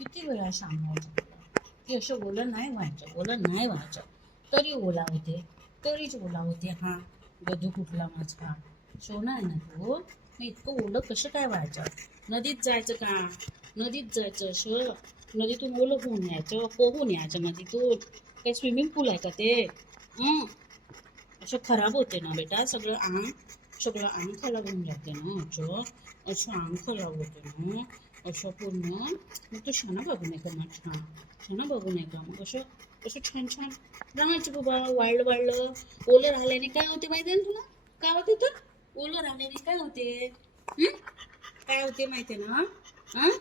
किती वेळा सांगायचं? की असं ओलं नाही व्हायचं ओलं नाही व्हायचं. तरी ओला होते तरीच ओला होते हा. गधू कुठला माझा. सोना आहे ना तू? मग इतकं ओलं कसं काय व्हायचं? नदीत जायचं का? नदीत जायचं असं? नदीतून ओलं होऊन यायचं पोहून यायचं नदीतून. काही स्विमिंग पूल आहे का ते? असं खराब होते ना बेटा सगळं अंग सगळं अंग खराब होऊन जाते ना असं असं अंग खराब होते ना असं पूर्ण मग तू शाना बघू नये का मग छान शाना बघू नये का मग असं असं छान छान राहायचं बाबा वाळलं वाळलं ओलं राहिल्याने काय होते माहिती आहे ना तुला काय होते तर ओलं राहिल्याने काय होते हं? काय होते माहिती आहे ना हं?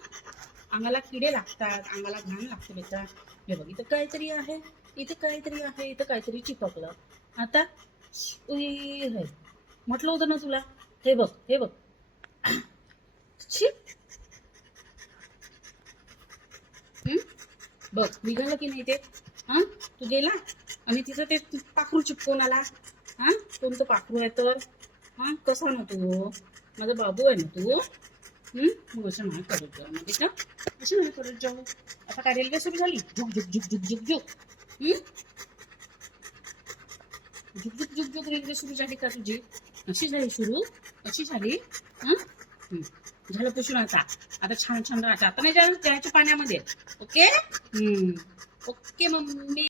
अंगाला किडे लागतात अंगाला घाण लागते बेटा हे बघ इथं काहीतरी आहे इथं काहीतरी आहे इथं काहीतरी चिपकलं आता उई, हे. म्हटलं होतं ना तुला? हे बघ हे बघ. बघ निघालं की नाही ते? हा? तू गेला? आणि तिथं ते पाखरू चिपकून आला. हा? कोणतं पाखरू आहे तर? हा? कसा ना तू? माझा बाबू आहे ना तू? हम्म? मग असं नाही करत जाऊ म्हणजे का असं नाही करत जाऊ. आता काय रेल्वे सुरू झाली? झुक झुक झुक झुक झुक झुक. झुक झुक झुक झुक रेल्वे सुरू झाली का तुझी? अशी झाली सुरू अशी झाली झालं पुसून आता. आता छान छान राहायचं आता नाही जायचं पाण्यामध्ये. ओके? हम्म ओके मम्मी.